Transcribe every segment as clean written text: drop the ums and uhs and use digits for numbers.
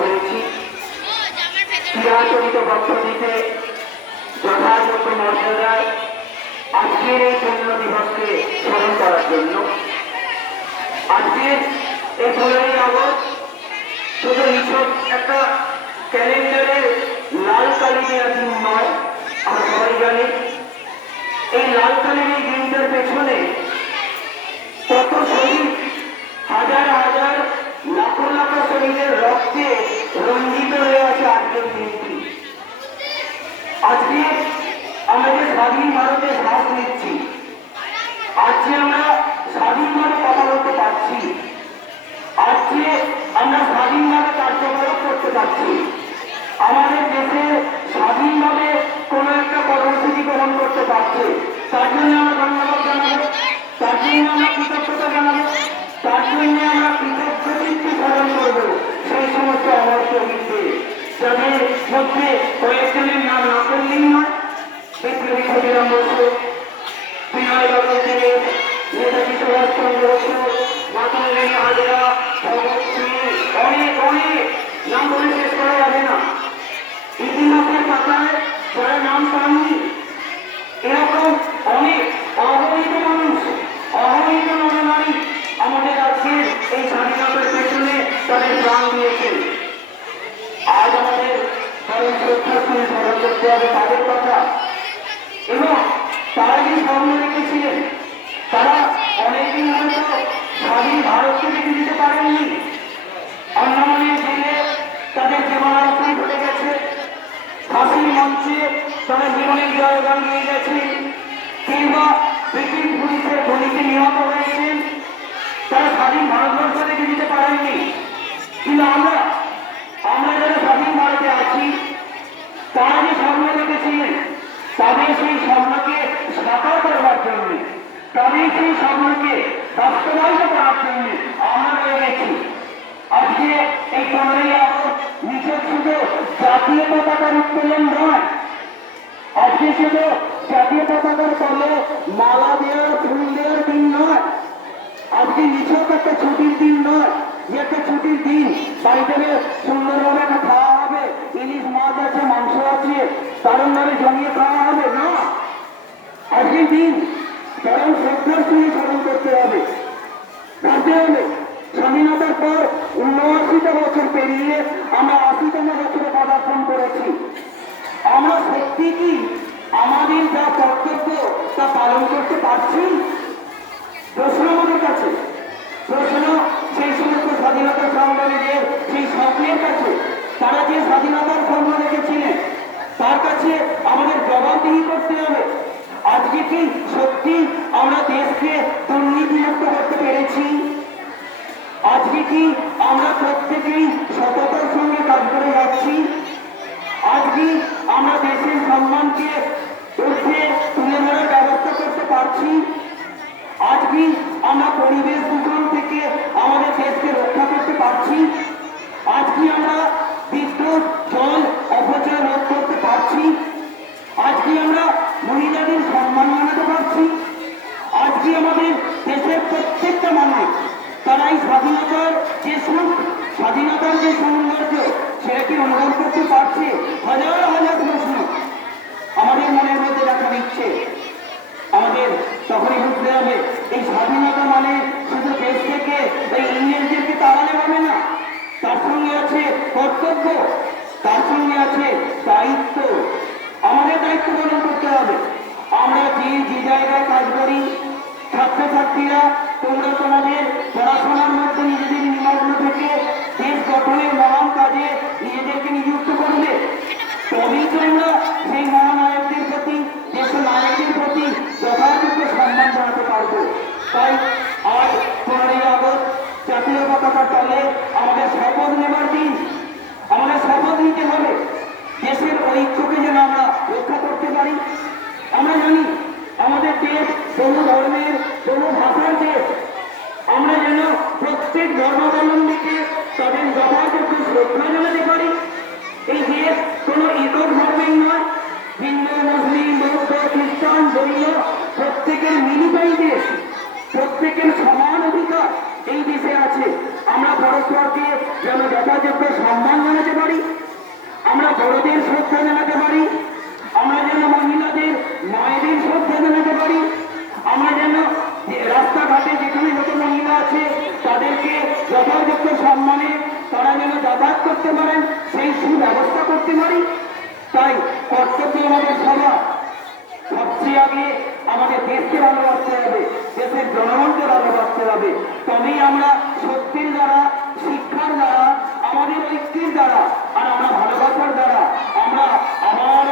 হয়েছি চিরাচরিত বক্ষ দিতে যথাযোগ্য মর্যাদায় আজকের এই পূর্ণ দিবসকে স্মরণ করার জন্য। আজকের এই 15ই আগস্ট শুধু এইসব একটা ক্যালেন্ডারের লাল কালির দিন নয়, আমরা সবাই জানি এই লাল কালির এই দিনটার পেছনে কত শহীদ, হাজার হাজার লাখ লাখ শহীদের রক্তে রঞ্জিত হয়ে আছে আজকের দিনটি। আজকে আমাদের স্বাধীন ভারতে শ্বাস নিচ্ছি, আজকে আমরা স্বাধীনভাবে কথা বলতে পারছি, আজকে আমরা স্বাধীনভাবে কার্যকলাপ করতে পারছি, আমাদের দেশে স্বাধীনভাবে কোনো একটা কর্মসূচি গ্রহণ করতে পারছে। তার জন্য আমরা ধন্যবাদ জানাবো, তার জন্য আমরা কৃতজ্ঞতা জানাবো, তার জন্য আমরা কৃতজ্ঞতা স্মরণ করবো সেই সমস্ত অমর শহীদদের, যাদের মধ্যে কয়েকজনের নাম না করলেই নয়। বিপ্লবী ক্ষুদিরাম বসু, বিনয় বাদল দেব, নেতাজি সুভাষচন্দ্র বসু, মাতঙ্গিনী হাজরা, ভগৎ সিং, অনেক অনেক নাম বলে শেষ করা যাবে না। ইতিহাসের পাতায় যারা নাম পাননি এরকম অনেক অবহিত মানুষ, অবহিত নরনারী আমাদের আজকের এই স্বাধীনতার পেছনে তাদের প্রাণ দিয়েছেন। আজ আমাদের তাদের শ্রদ্ধার সঙ্গে স্মরণ করতে হবে তাদের কথা, এবং তারা যে স্বপ্ন রেখেছিলেন, তারা অনেকদিন হয়তো স্বাধীন ভারতকে দেখে দিতে পারেননি। আন্দামানের জেলে তাদের জীবনাবসান ঘটে গেছে, ফাঁসির মঞ্চে তারা জীবনের জয়গান নিয়ে গেছে, কিংবা ব্রিটিশ পুলিশের গুলিতে নিহত হয়েছেন। তারা স্বাধীন ভারতবর্ষ দেখে দিতে পারেননি। কিন্তু আমরা যারা স্বাধীন ভারতে আছি, তারা যে স্বপ্ন দেখেছিলেন, তাদের সেই স্বপ্নকে সাকার করবার জন্য, তাদের সেই স্বপ্নকে বাস্তবায়িত করার জন্য আমরা রয়ে গেছি। আজকে এই 15ই আগস্ট নিচের শুধু জাতীয় পতাকার উত্তোলন নয়, আজকে শুধু জাতীয় পতাকার তলে মালা দেওয়ার, ফুল দেওয়ার দিন নয়, আজকে নিছক একটা ছুটির দিন নয়, যে একটা ছুটির দিন বাড়িতে সুন্দরভাবে একটা খাওয়া হবে, ইলিশ মাছ আছে, মাংস আছে, দারুণভাবে জমিয়ে খাওয়া হবে না। আজকের দিন কারণ শ্রদ্ধার সঙ্গে স্মরণ করতে হবে, ভাবতে হবে স্বাধীনতার পর 79টা বছর পেরিয়ে আমরা 80তম বছরে পদার্পণ করেছি। আমরা সত্যি কি আমাদের যা কর্তব্য তা পালন করতে পারছি? প্রশ্ন আমাদের কাছে, প্রশ্ন সেই সমস্ত স্বাধীনতা সংগ্রামীদের সেই স্বপ্নের কাছে, তারা যে স্বাধীনতার স্বপ্ন দেখেছিলেন তার কাছে আমাদের জবাবদিহি করতে হবে। আজকে কি সত্যি আমরা দেশকে দুর্নীতিমুক্ত করতে পেরেছি? আজকে কি আমরা প্রত্যেকেই সততার সঙ্গে কাজ করে যাচ্ছি? আজকে আমরা দেশের সম্মানকে ঊর্ধ্বে তুলে ধরার ব্যবস্থা করতে পারছি? আজকে আমরা পরিবেশ দূষণ থেকে আমাদের দেশকে রক্ষা করতে পারছি? আজকে আমরা বিদ্যুৎ, জল অপচয় রোধ করতে পারছি? আজকে আমরা মহিলাদের সম্মান জানাতে পারছি? আজকে আমাদের দেশের প্রত্যেকটা মানুষ তারা এই স্বাধীনতার যে সুখ, স্বাধীনতার যে সৌন্দর্য সেটা কি অনুভব করতে পারছে? হাজার হাজার প্রশ্ন আমাদের মনের মধ্যে দেখা দিচ্ছে। আমাদের তখনই বুঝতে হবে এই স্বাধীনতা মানে শুধু দেশ থেকে এই ইংরেজদেরকে তাড়ালে হবে না, তার সঙ্গে আছে কর্তব্য, তার সঙ্গে আছে দায়িত্ব। আমাদের দায়িত্ব পালন করতে হবে। আমরা যে জায়গায় কাজ করি, ছাত্রছাত্রীরা তোমরা তোমাদের পড়াশোনার মধ্যে নিজেদের নিমগ্ন থেকে দেশ গঠনের মহান কাজে নিজেদেরকে নিযুক্ত করবে, তবেই তোমরা সেই মহানায়কদের প্রতি, দেশ নায়কদের প্রতি যথাযোগ্য সম্মান জানাতে পারবো। তাই আজ 15ই আগস্ট জাতীয় পতাকার তলে আমাদের শপথ নেবার দিন। আমাদের শপথ নিতে হবে দেশের ঐক্যকে যেন আমরা রক্ষা করতে পারি। আমরা জানি আমাদের দেশ বহু ধর্মের, বহু ভাষার দেশ। আমরা যেন প্রত্যেক ধর্মাবলম্বীকে তাদের যথাযোগ্য শ্রদ্ধা জানাতে পারি। এই দেশ কোনো একক ধর্মের নয়, হিন্দু, মুসলিম, বৌদ্ধ, খ্রিস্টান, জৈন প্রত্যেকের মিলিতই দেশ, প্রত্যেকের সমান অধিকার। এই দেশে আছে, আমরা পরস্পরকে যেন যথাযোগ্য সম্মান জানাতে পারি, আমরা বড়দের শ্রদ্ধা জানাতে পারি, আমরা যেন মহিলাদের মায়েদের শ্রদ্ধা জানাতে পারি, আমরা যেন রাস্তাঘাটে যেখানে যত মহিলা আছে তাদেরকে যথাযোগ্য সম্মানে তারা যেন যাতায়াত করতে পারেন সেই সুব্যবস্থা করতে পারি। তাই কর্তব্য আমাদের সবার, সবচেয়ে আগে আমাদের দেশকে ভালোবাসতে হবে, দেশের জনগণকে ভালোবাসতে হবে। তবেই আমরা সত্যের দ্বারা, শিক্ষার দ্বারা, আমাদের ঐক্যের দ্বারা আর আমরা ভালোবাসার দ্বারা আমরা আবার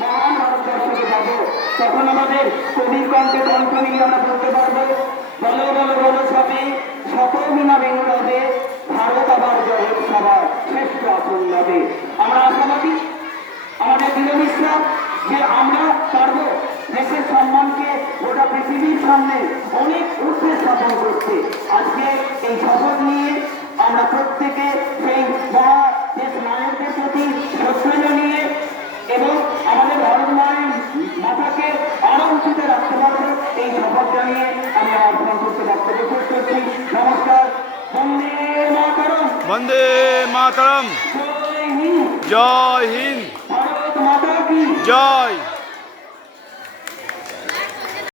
মহান ভারতবর্ষকে যাবো। তখন আমাদের কবির কণ্ঠে কণ্ঠ মিলিয়ে আমরা বলতে পারবো, বলো বলো বলো সবে শত বিনা বেঙ্গলে ভারত আবার জয়ের সবার শ্রেষ্ঠ আসন হবে। আমরা আশাবাদী, আমাদের দৃঢ় বিশ্বাস যে আমরা পারবো দেশের সম্মানকে গোটা পৃথিবীর সামনে অনেক ঊর্ধ্বে স্থাপন করতে। আজকে এই শপথ নিয়ে আমরা প্রত্যেকে সেই মহা দেশ নায়কদের প্রতি শ্রদ্ধা জানিয়ে এবং আমাদের ভারত মায়ের মাথাকে আরো উঁচুতে রাখতে পারবো এই শপথ জানিয়ে আমি আমার সংক্ষিপ্ত বক্তব্য শেষ করছি। নমস্কার। বন্দে মাতরম। বন্দে মাতরম। জয় হিন্দ। জয় হিন্দ। ভারত মাতা কি জয়।